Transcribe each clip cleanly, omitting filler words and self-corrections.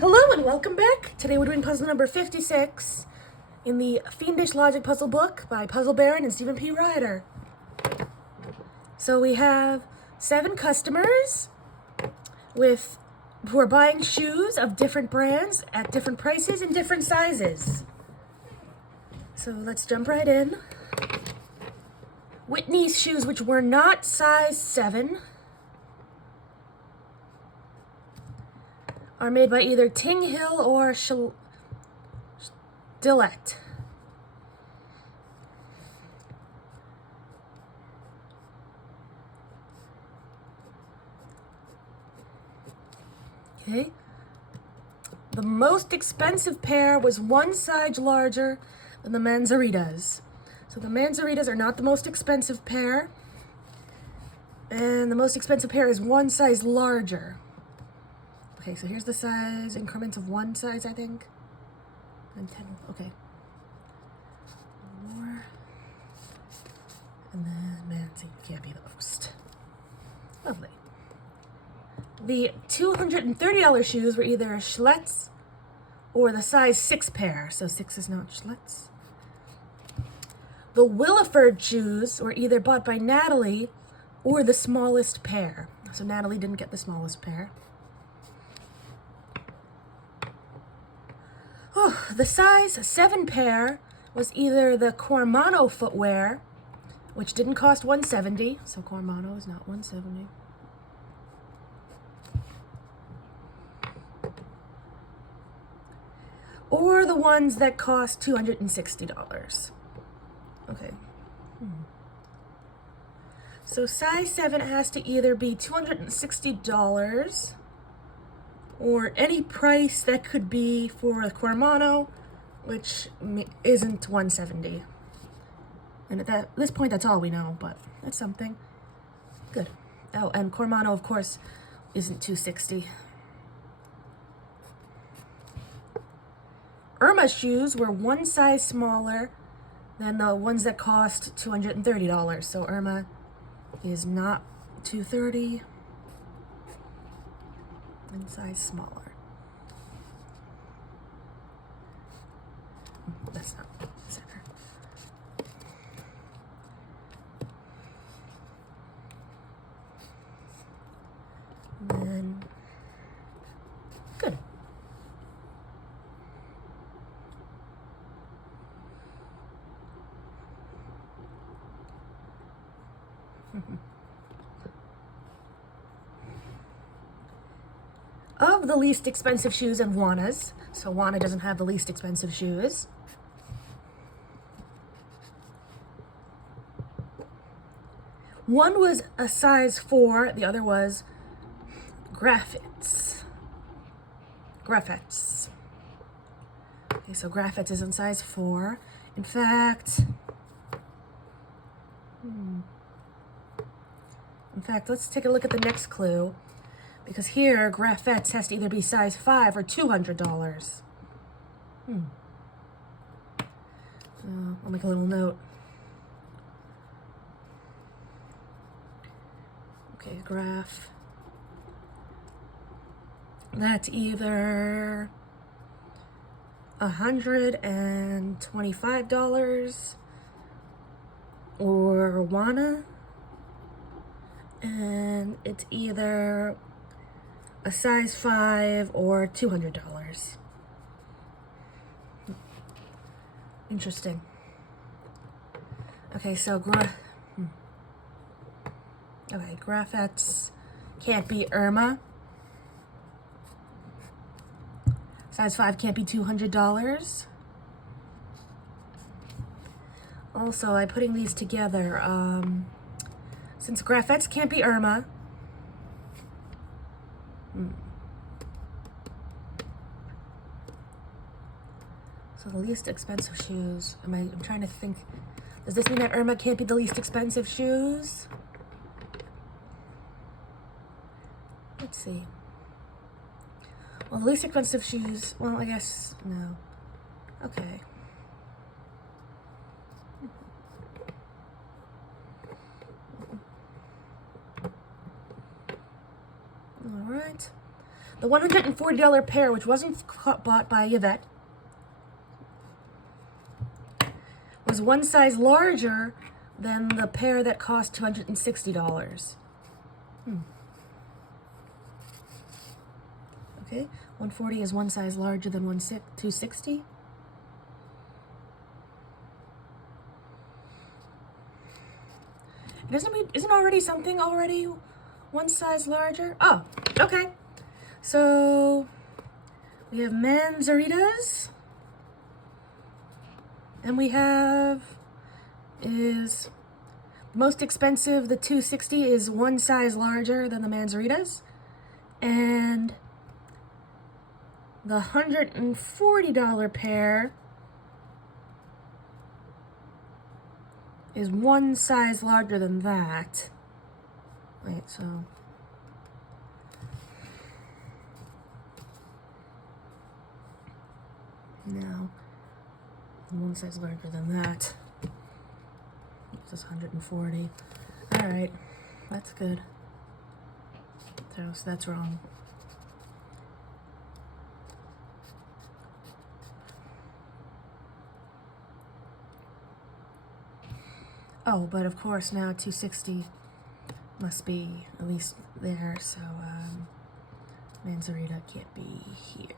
Hello and welcome back. Today we're doing puzzle number 56 in the Fiendish Logic Puzzle book by Puzzle Baron and Stephen P. Ryder. So we have 7 customers who are buying shoes of different brands at different prices and different sizes. So let's jump right in. Whitney's shoes, which were not size 7, are made by either Ting Hill or Dillette. Okay. The most expensive pair was one size larger than the Manzaritas. So the Manzaritas are not the most expensive pair. And the most expensive pair is one size larger. Okay, so here's the size increments of one size, I think. And 10, okay. More. And then Manzi can't be the most. Lovely. The $230 shoes were either Schlitz or the size 6 pair. So 6 is not Schlitz. The Williford shoes were either bought by Natalie or the smallest pair. So Natalie didn't get the smallest pair. Oh, the size 7 pair was either the Cormano Footwear, which didn't cost $170, so Cormano is not $170. Or the ones that cost $260. Okay. So size 7 has to either be $260 or any price that could be for a Cormano, which isn't $170. And at this point, that's all we know, but that's something. Good. Oh, and Cormano, of course, isn't $260. Irma's shoes were one size smaller than the ones that cost $230. So Irma is not $230. One size smaller. That's not center. And then, good. Of the least expensive shoes and Juana's, so Juana doesn't have the least expensive shoes. One was a size 4, the other was Graffitz. Okay, so Graffitz is in size 4. In fact, let's take a look at the next clue. Because here, Graffetts has to either be size 5 or $200. I'll make a little note. Okay, Graff. That's either $125 or Juana. And it's either a size 5 or $200. Interesting. Okay, so Graffetts can't be Irma. Size 5 can't be $200. Also, I'm putting these together. Since Graffetts can't be Irma, so the least expensive shoes. I'm trying to think. Does this mean that Irma can't be the least expensive shoes? Let's see. Well, the least expensive shoes. Well, I guess no. Okay. All right. The $140 pair, which wasn't bought by Yvette, was one size larger than the pair that cost $260. Okay, 140 is one size larger than 260. Isn't already something already one size larger? Oh, okay. So we have Manzaritas, and we have is the most expensive. The 260 is one size larger than the Manzaritas, and the $140 pair is one size larger than that. Wait, so now one size larger than that. This is 140. All right, that's good. So that's wrong. Oh, but of course now 260 must be at least there, so Manzarita can't be here.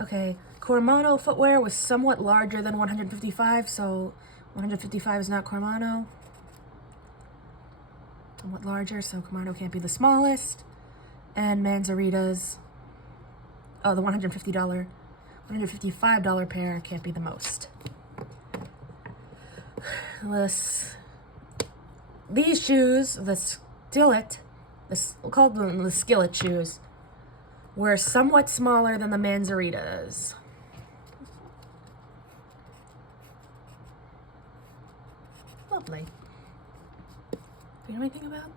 Okay, Cormano Footwear was somewhat larger than 155, so 155 is not Cormano. Somewhat larger, so Cormano can't be the smallest. And Manzarita's, oh, the $155 pair can't be the most. These shoes, the Skillet, we'll call them the Skillet shoes, were somewhat smaller than the Manzaritas. Lovely. Do you know anything about?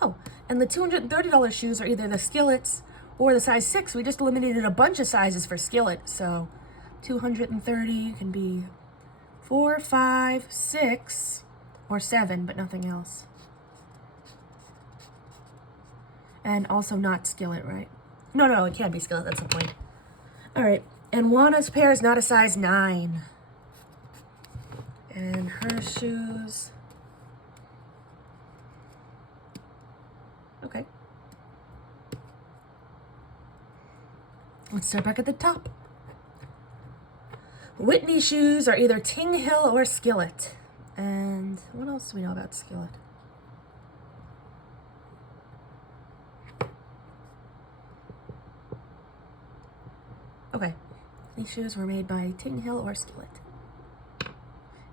Oh, and the $230 shoes are either the Skillets or the size 6. We just eliminated a bunch of sizes for Skillet, so 230 can be 4, 5, 6, or 7, but nothing else. And also not Skillet, right? No, it can't be Skillet, that's the point. All right, and Juana's pair is not a size 9. And her shoes, okay. Let's start back at the top. Whitney shoes are either Ting Hill or Skillet. And what else do we know about Skillet? Okay, these shoes were made by Ting Hill or Skillet.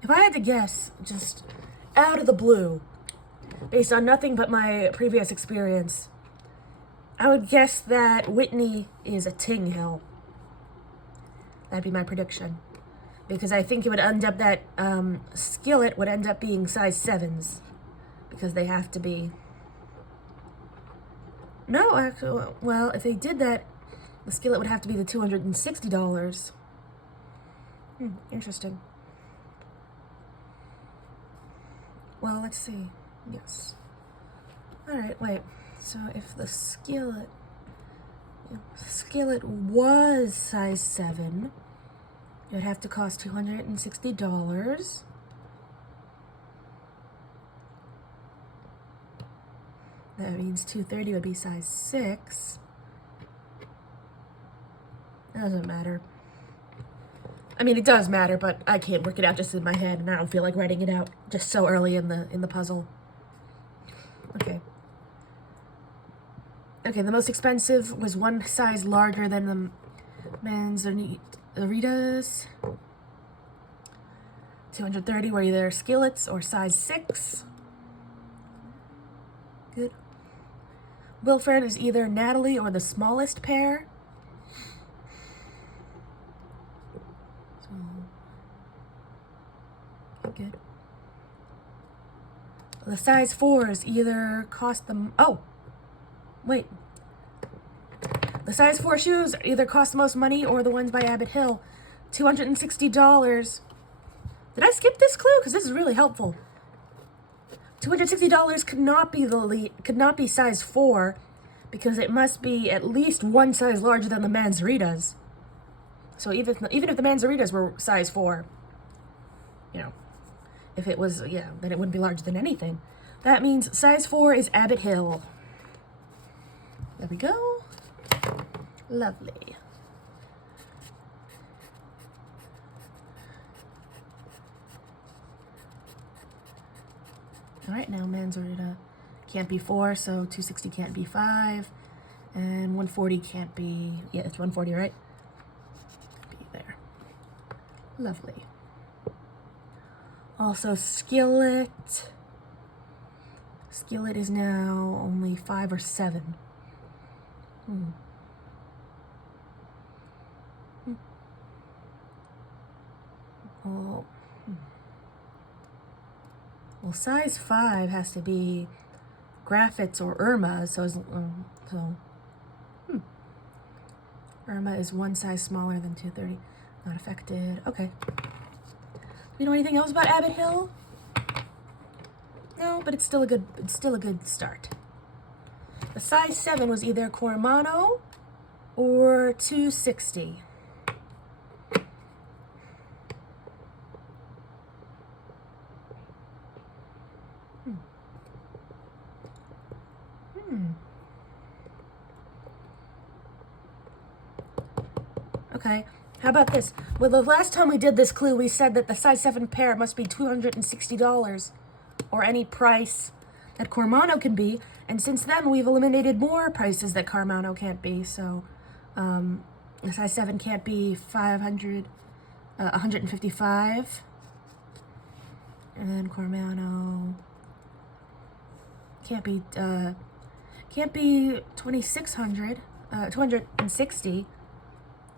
If I had to guess, just out of the blue, based on nothing but my previous experience, I would guess that Whitney is a Ting Hill. That'd be my prediction. Because I think it would end up that Skillet would end up being size 7s. Because they have to be. No, actually, well, if they did that, the Skillet would have to be the $260. Interesting. Well, let's see. Yes. Alright, wait. So if the Skillet was size 7, it would have to cost $260. That means $230 would be size 6. It doesn't matter. I mean, it does matter, but I can't work it out just in my head, and I don't feel like writing it out just so early in the puzzle. Okay. Okay, the most expensive was one size larger than the Manzaritas. 230 were either Skillets or size 6. Good. Wilfred is either Natalie or the smallest pair. Good. The size 4s either cost them. Oh, wait. The size 4 shoes either cost the most money or the ones by Abbott Hill. $260. Did I skip this clue? Because this is really helpful. $260 could not be size 4 because it must be at least one size larger than the Manzaritas. So even if the Manzaritas were size 4, you know, if it was, yeah, then it wouldn't be larger than anything. That means size 4 is Abbott Hill. There we go. Lovely. All right, now Manzarita can't be 4, so 260 can't be 5, and 140 can't be, yeah, it's 140, right? Be there. Lovely. Also, Skillet. Skillet is now only 5 or 7. Well, size 5 has to be Graphit's or Irma, so Irma is one size smaller than 230. Not affected. Okay. You know anything else about Abbott Hill? No, but it's still a good start. The size 7 was either Cormano or 260. Okay, how about this? Well, the last time we did this clue, we said that the size 7 pair must be $260 or any price that Cormano can be. And since then, we've eliminated more prices that Cormano can't be. So the size 7 can't be 500, 155. And then Cormano can't be 2,600, 260.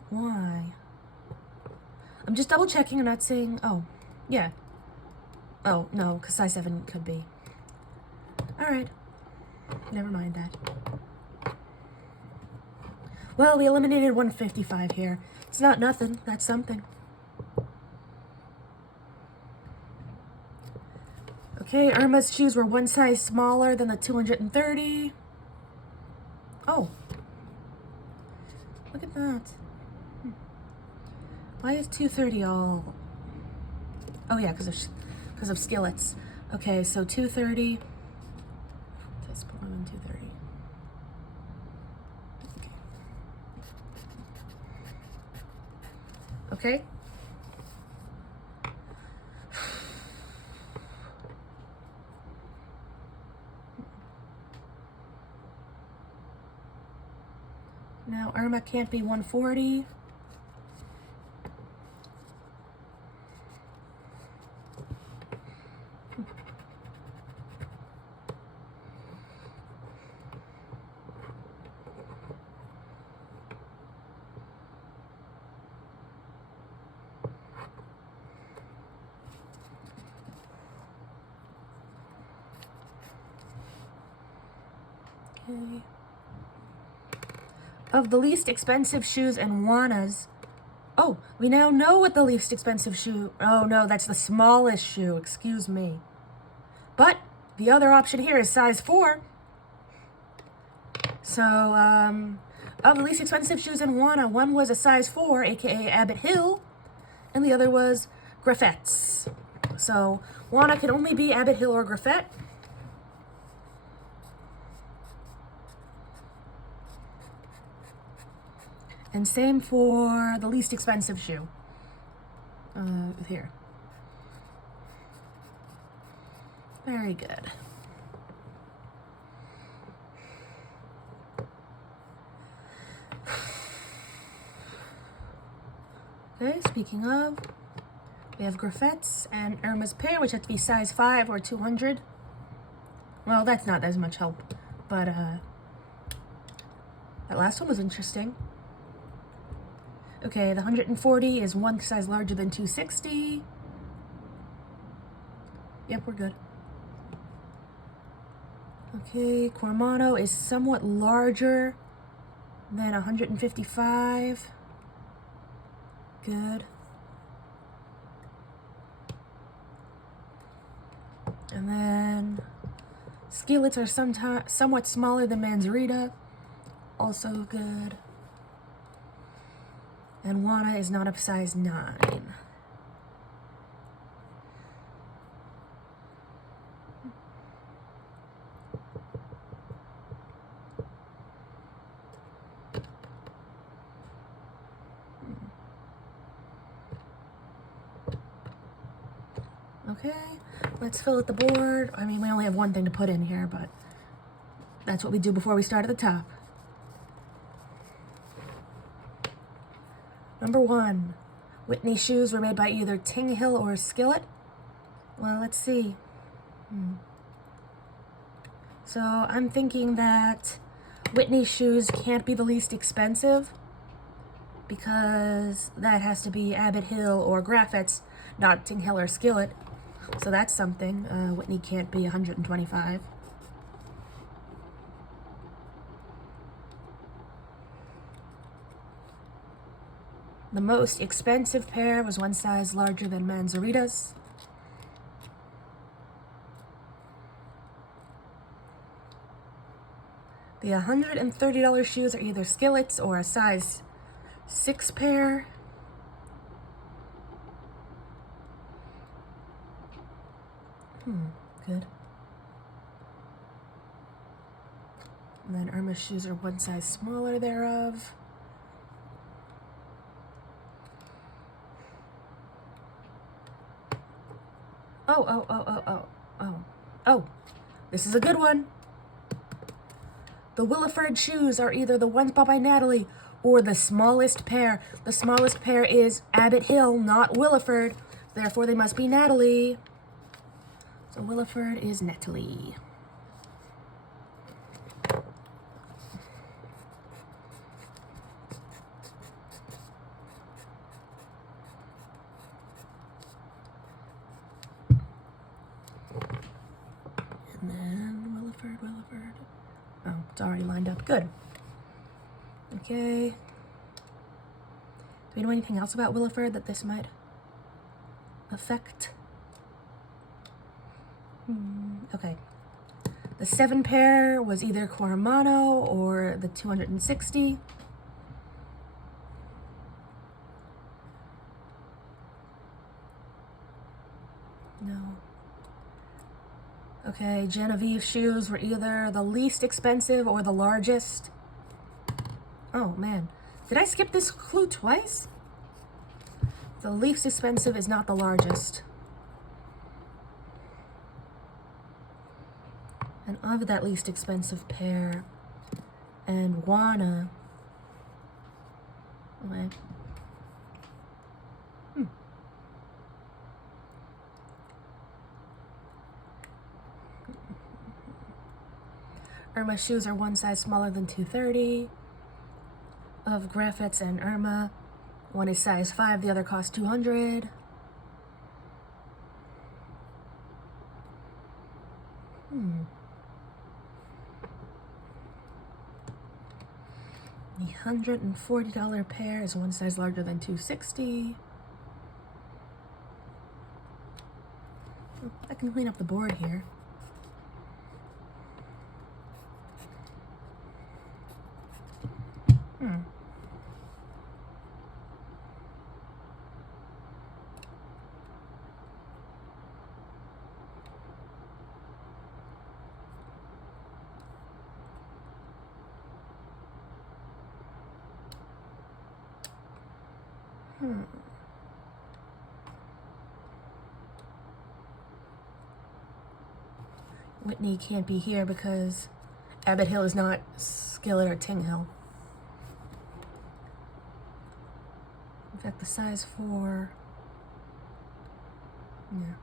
Why? I'm just double checking. I'm not saying. Oh, yeah. Oh no, because size 7 could be. All right. Never mind that. Well, we eliminated 155 here. It's not nothing. That's something. Okay, Irma's shoes were one size smaller than the 230. Oh. Look at that. Why is 230 all... Oh yeah, because of skillets. Okay, so 230. Let's put them in 230. Okay. Okay. Now Irma can't be 140. Okay. Of the least expensive shoes and Juana's. Oh, we now know what the least expensive shoe. Oh no, that's the smallest shoe. Excuse me. But the other option here is size 4. So, of the least expensive shoes in Juana, one was a size 4, aka Abbott Hill, and the other was Graffet's. So, Juana can only be Abbott Hill or Graffet. And same for the least expensive shoe. Here. Very good. Okay, speaking of, we have Graffet's and Irma's pair, which have to be size 5 or 200. Well, that's not as much help, but that last one was interesting. Okay, the 140 is one size larger than 260. Yep, we're good. Okay, Cormano is somewhat larger than 155. Good. And then Skillets are somewhat smaller than Manzarita. Also good. And Wana is not a size 9. Okay, let's fill out the board. I mean, we only have one thing to put in here, but that's what we do before we start at the top. Number 1, Whitney shoes were made by either Ting Hill or Skillet. Well, let's see. So I'm thinking that Whitney shoes can't be the least expensive because that has to be Abbott Hill or Graffitz, not Ting Hill or Skillet. So that's something. Whitney can't be $125. The most expensive pair was one size larger than Manzarita's. The $130 shoes are either Skillets or a size 6 pair. Good. And then Irma's shoes are one size smaller thereof. Oh, this is a good one. The Williford shoes are either the ones bought by Natalie or the smallest pair. The smallest pair is Abbott Hill, not Williford. Therefore, they must be Natalie. So Williford is Natalie. And then Williford. Oh, it's already lined up. Good. Okay. Do we know anything else about Williford that this might affect? Okay. The 7 pair was either Cormano or the 260. No. Okay, Genevieve shoes were either the least expensive or the largest. Oh man, did I skip this clue twice? The least expensive is not the largest. And of that least expensive pair, and Wana. Okay. Irma's shoes are one size smaller than 230. Of Graffitz and Irma, one is size 5, the other costs 200. The $140 pair is one size larger than 260. I can clean up the board here. Whitney can't be here because Abbott Hill is not Skillet or Ting Hill. In fact, the size 4, yeah.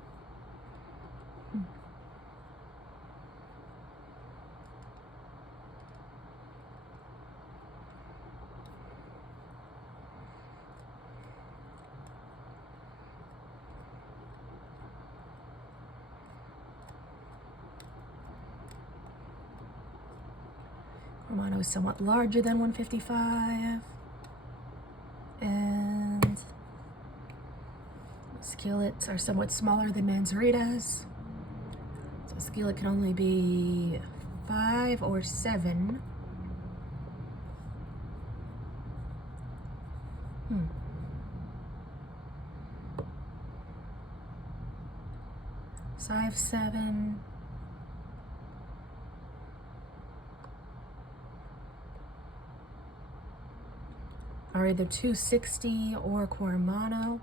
Romano is somewhat larger than 155. And Skillets are somewhat smaller than Manzarita's. So Skillet can only be 5 or 7. Size 7. Are either 260 or Cormano.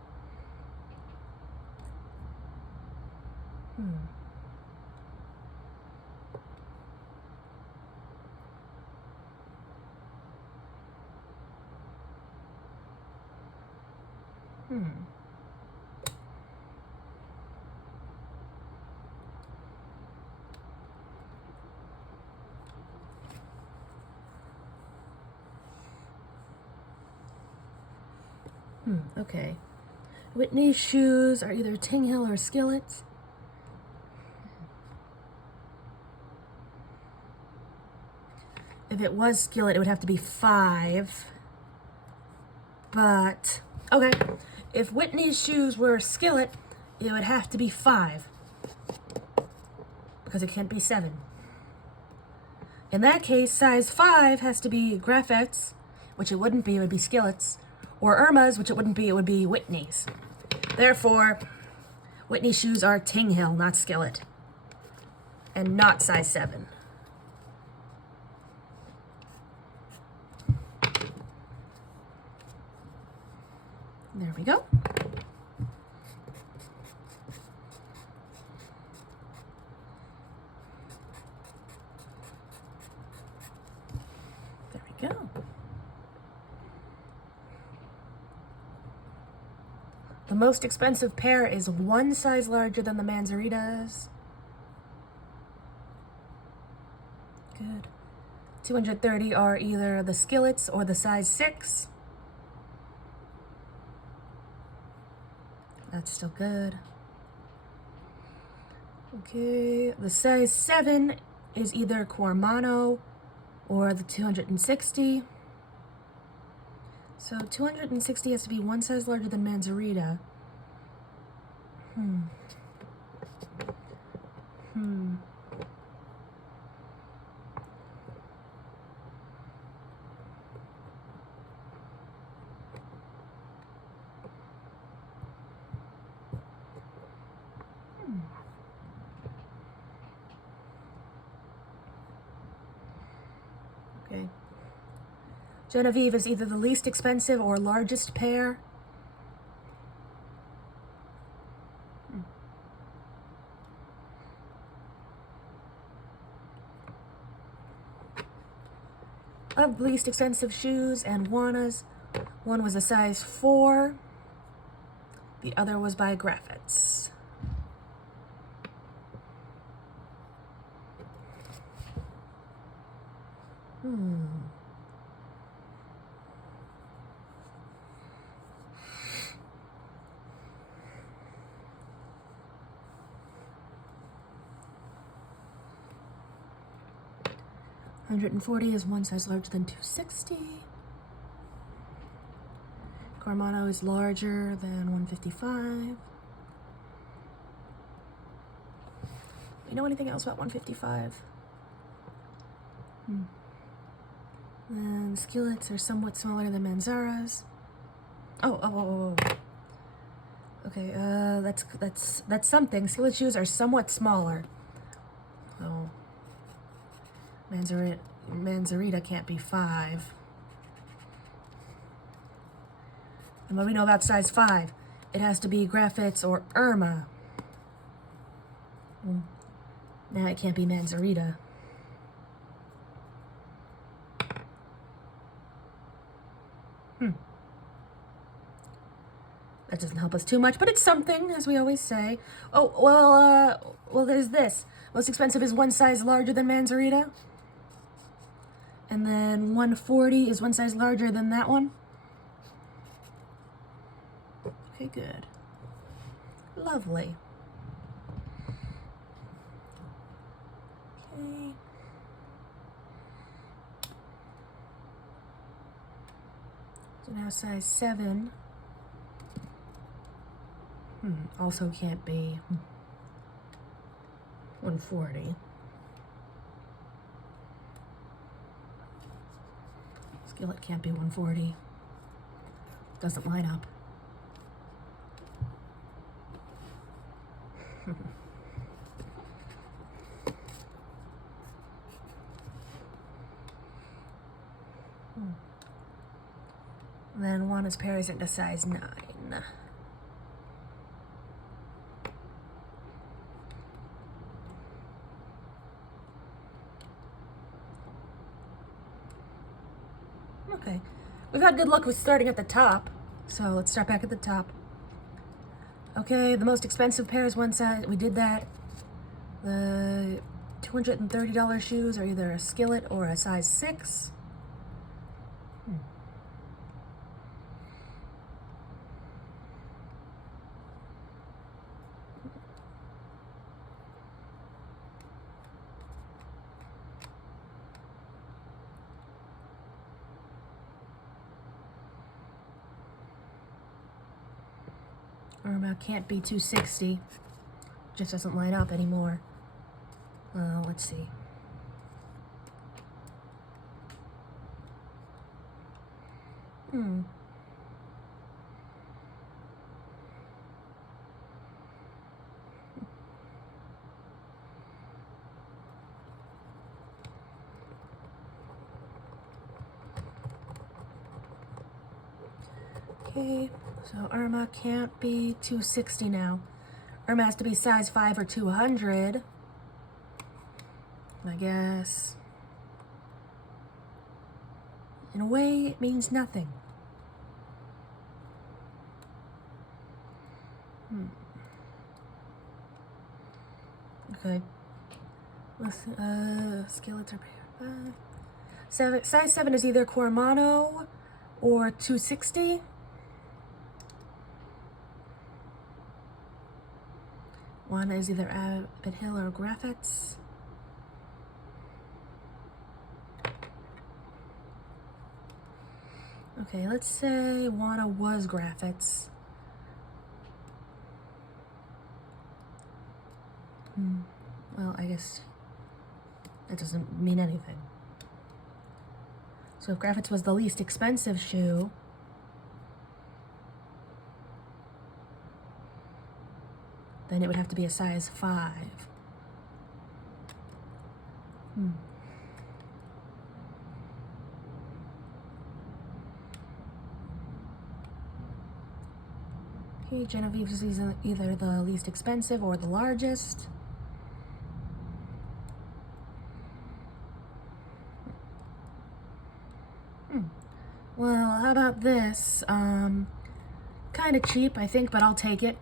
Okay. Whitney's shoes are either Ting Hill or Skillet. If it was Skillet, it would have to be 5. But, okay. If Whitney's shoes were Skillet, it would have to be 5. Because it can't be 7. In that case, size 5 has to be Graffettes, which it wouldn't be, it would be Skillets. Or Irma's, which it wouldn't be, it would be Whitney's. Therefore, Whitney's shoes are Ting Hill, not Skillet. And not size 7. There we go. There we go. The most expensive pair is 1 size larger than the Manzaritas. Good. 230 are either the Skillets or the size 6. That's still good. Okay, the size 7 is either Cormano or the 260. So 260 has to be 1 size larger than Manzarita. Okay. Genevieve is either the least expensive or largest pair. Of least expensive shoes and Juana's, one was a size 4. The other was by Graffettes. $140 is 1 size larger than 260. Cormano is larger than 155. You know anything else about 155? And Skillets are somewhat smaller than Manzara's. Oh. Okay, that's something. Skillet shoes are somewhat smaller. Oh. Manzarita can't be 5. And what do we know about size 5? It has to be Graffettes or Irma. Now it can't be Manzarita. That doesn't help us too much, but it's something, as we always say. Oh, well, there's this. Most expensive is 1 size larger than Manzarita. And then 140 is 1 size larger than that one. Okay, good. Lovely. Okay. So now size 7. Also can't be. 140. Skillet can't be 140. Doesn't line up. Then Juana's pair isn't a size 9. Okay, we've had good luck with starting at the top, so let's start back at the top. Okay, the most expensive pair is one size, we did that. The $230 shoes are either a skillet or a size 6. Irma can't be 260. Just doesn't line up anymore. Let's see. Okay, so Irma can't be 260 now. Irma has to be size 5 or 200. I guess. In a way, it means nothing. Okay. Skillets are size 7 is either Cormano or 260. One is either Abbott Hill or Graffitz. Okay, let's say Juana was Graffitz. Well, I guess that doesn't mean anything. So if Graffitz was the least expensive shoe, then it would have to be a size 5. Okay, Genevieve is either the least expensive or the largest. Well, how about this? Kind of cheap, I think, but I'll take it.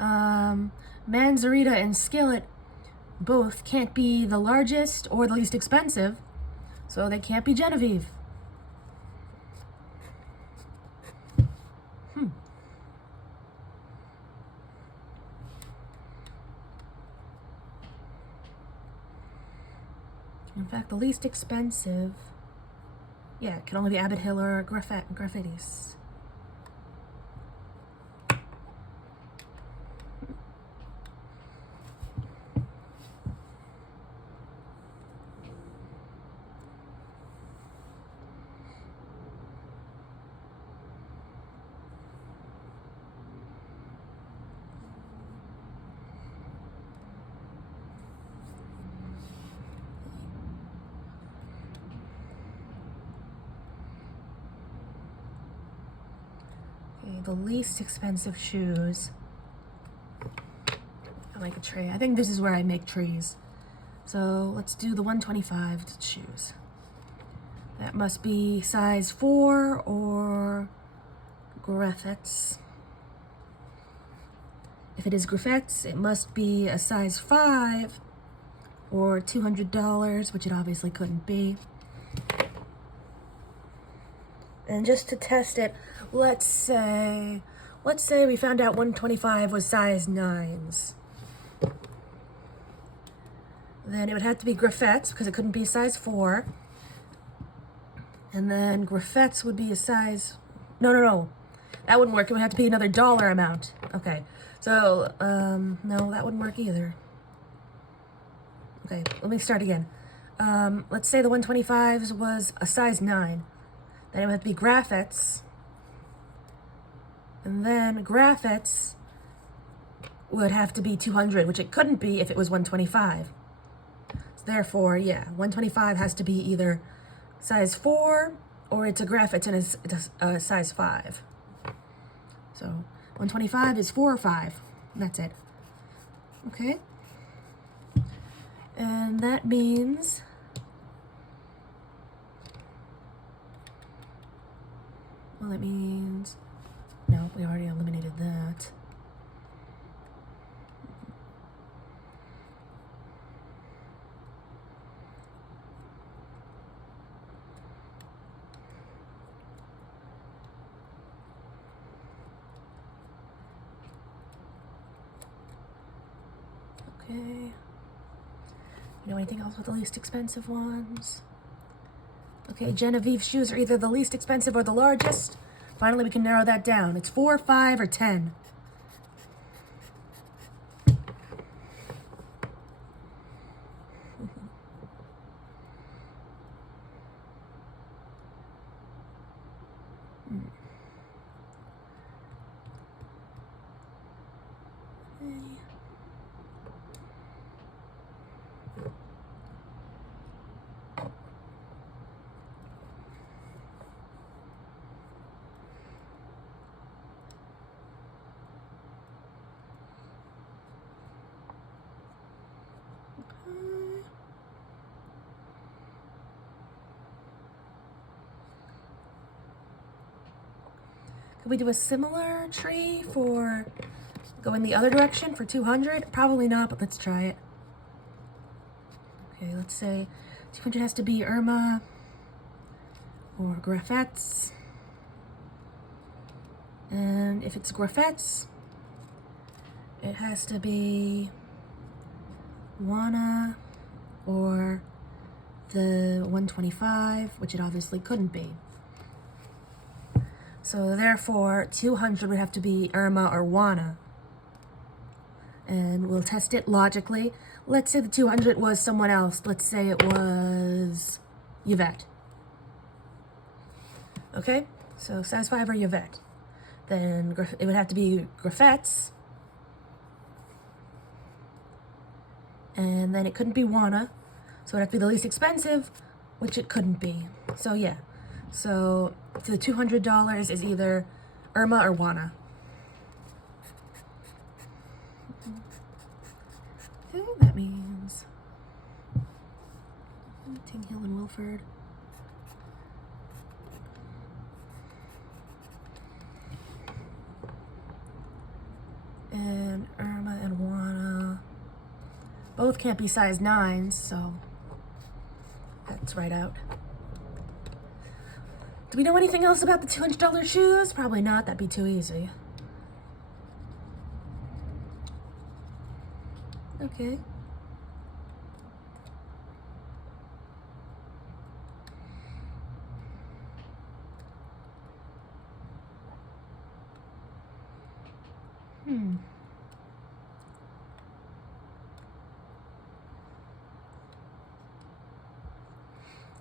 Manzarita and Skillet both can't be the largest or the least expensive, so they can't be Genevieve. In fact, the least expensive, yeah, it can only be Abbott Hill or Graffitis. The least expensive shoes. I like a tray. I think this is where I make trays. So let's do the 125 shoes. That must be size 4 or Graffitz. If it is Graffitz, it must be a size 5 or $200, which it obviously couldn't be. And just to test it, let's say we found out 125 was size 9s. Then it would have to be Graffitz because it couldn't be size 4. And then Graffitz would be a size... No. That wouldn't work. It would have to be another dollar amount. Okay. So, no, that wouldn't work either. Okay, let me start again. Let's say the 125s was a size 9. Then it would have to be Graphits. And then Graphits would have to be 200, which it couldn't be if it was 125. So therefore, yeah, 125 has to be either size 4 or it's a Graphits and it's a size 5. So 125 is 4 or 5. And that's it. Okay? And that means no, we already eliminated that. Okay. You know anything else with the least expensive ones? Okay, Genevieve shoes are either the least expensive or the largest. Finally, we can narrow that down. It's 4, 5, or 10. Could we do a similar tree for going the other direction for 200? Probably not, but let's try it. Okay, let's say 200 has to be Irma or Graphets. And if it's Graphets, it has to be Wana or the 125, which it obviously couldn't be. So therefore, 200 would have to be Irma or Wana. And we'll test it logically. Let's say the 200 was someone else. Let's say it was Yvette. Okay? So size 5 or Yvette. Then it would have to be Graphets. And then it couldn't be Wana. So it would have to be the least expensive, which it couldn't be. So yeah. So the $200 is either Irma or Wana. Okay, that means Ting Hill and Wilford. And Irma and Wana both can't be size 9s, so that's right out. Do we know anything else about the $200 shoes? Probably not. That'd be too easy. Okay.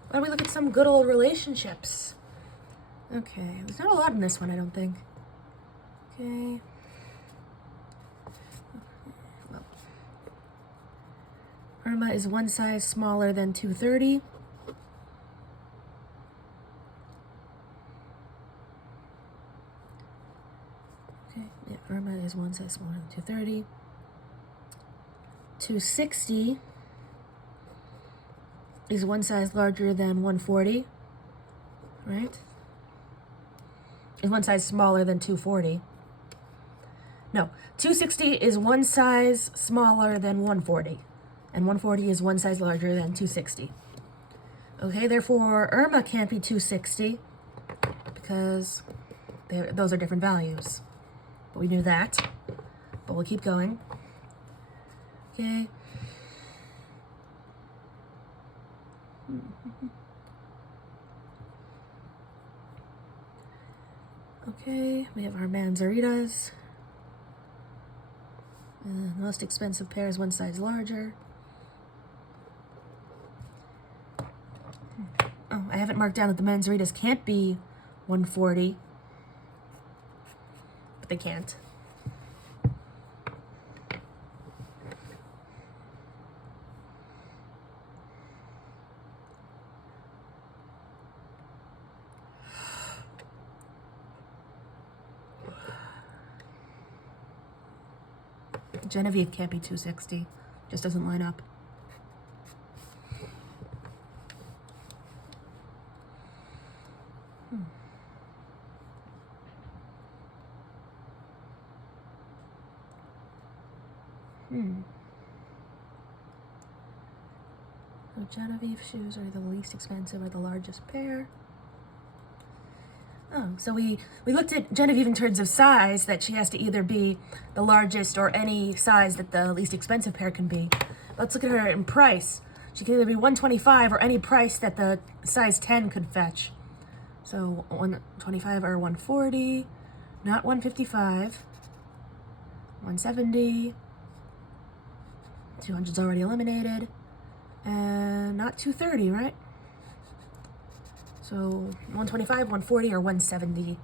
Why don't we look at some good old relationships? Okay, there's not a lot in this one, I don't think. Okay. Well, Irma is one size smaller than 230. Okay, yeah, Irma is one size smaller than 230. 260 is one size larger than 140, right? Is one size smaller than 240. No, 260 is one size smaller than 140, and 140 is one size larger than 260. Okay, therefore Irma can't be 260 because those are different values. But we knew that, but we'll keep going. Okay. Okay, we have our Manzaritas. The most expensive pair is one size larger. Oh, I haven't marked down that the men's Ritas can't be 140. But they can't. Genevieve can't be 260. Just doesn't line up. So Genevieve shoes are the least expensive or the largest pair. Oh, so we looked at Genevieve in terms of size, that she has to either be the largest or any size that the least expensive pair can be. Let's look at her in price. She can either be 125 or any price that the size 10 could fetch. So 125 or 140, not 155, 170, 200's already eliminated, and not 230, right? So 125, 140, or 170.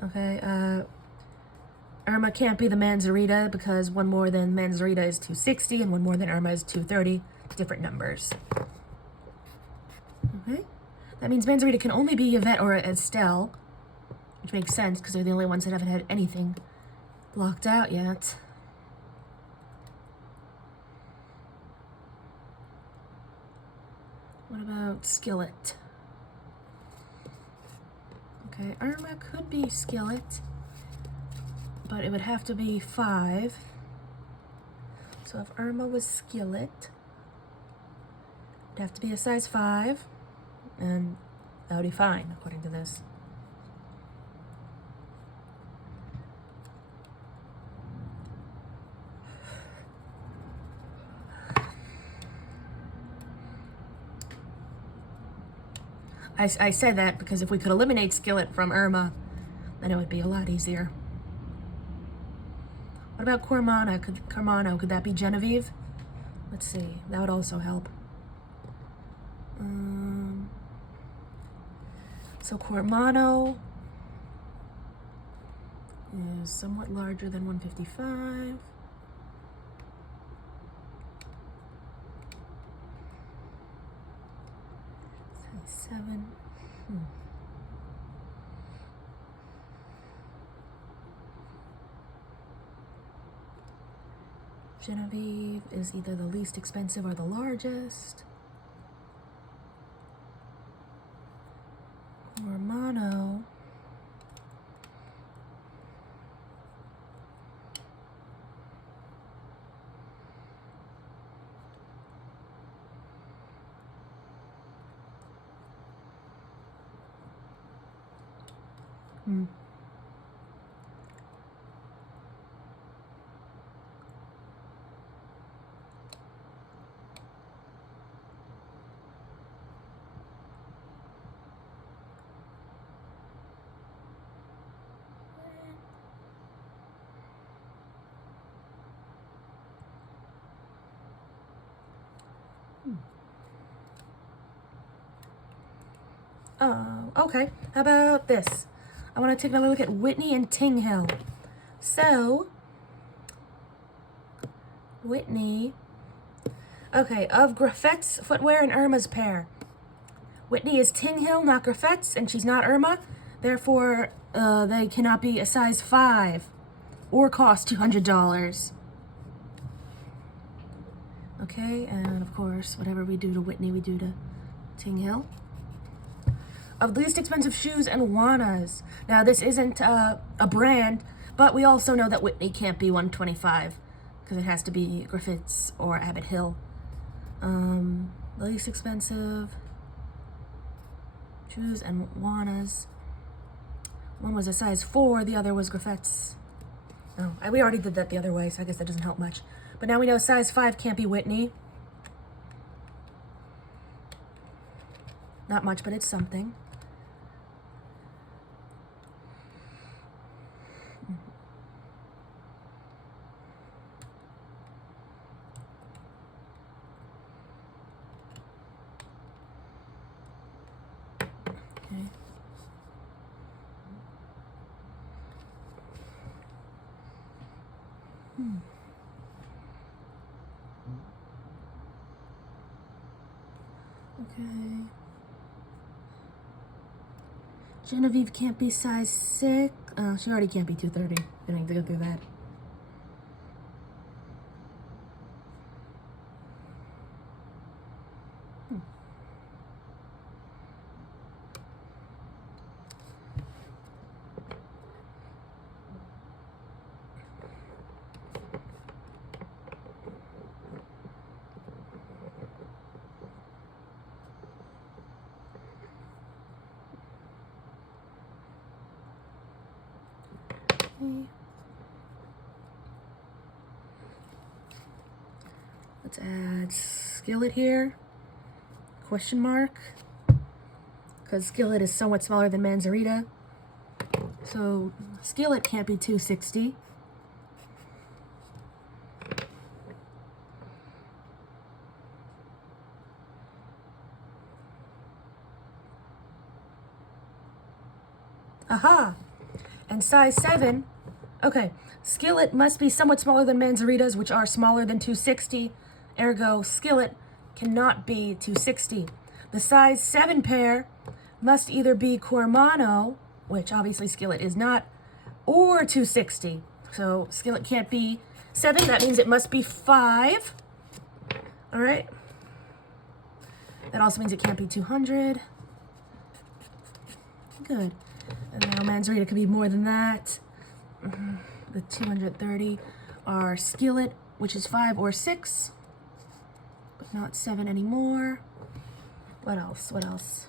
Okay, Irma can't be the Manzarita because one more than Manzarita is 260 and one more than Irma is 230. Different numbers. Okay, that means Manzarita can only be Yvette or Estelle, which makes sense because they're the only ones that haven't had anything blocked out yet. What about Skillet? Okay, Irma could be Skillet, but it would have to be 5. So if Irma was Skillet, it'd have to be a size 5, and that would be fine, according to this. I said that because if we could eliminate Skillet from Irma, then it would be a lot easier. What about Carmano? Could that be Genevieve? Let's see. That would also help. So Carmano is somewhat larger than 155. Size 7. Genevieve is either the least expensive or the largest. Romano okay. How about this? I want to take another look at Whitney and Ting Hill. So, Whitney, okay, of Graffette's, Footwear, and Irma's pair. Whitney is Ting Hill, not Graffette's, and she's not Irma. Therefore, they cannot be a size 5 or cost $200. Okay, and of course, whatever we do to Whitney, we do to Ting Hill. Of the least expensive shoes and Juana's. Now, this isn't a brand, but we also know that Whitney can't be 125 because it has to be Griffiths or Abbott Hill. the least expensive shoes, and Juana's. One was a size 4, the other was Graffette's. Oh, we already did that the other way, so I guess that doesn't help much. But now we know size 5 can't be Whitney. Not much, but it's something. Okay. Okay. Genevieve can't be size 6. She already can't be 230. I don't need to go through that. Let's add Skillet here, question mark, because Skillet is somewhat smaller than Manzarita. So Skillet can't be 260. Aha! And size 7, okay, Skillet must be somewhat smaller than Manzaritas, which are smaller than 260. Ergo, Skillet cannot be 260. The size 7 pair must either be Cormano, which obviously Skillet is not, or 260. So Skillet can't be 7. That means it must be 5. All right. That also means it can't be 200. Good. And now Manzarita could be more than that. The 230 are Skillet, which is 5 or 6, but not 7 anymore. What else? What else?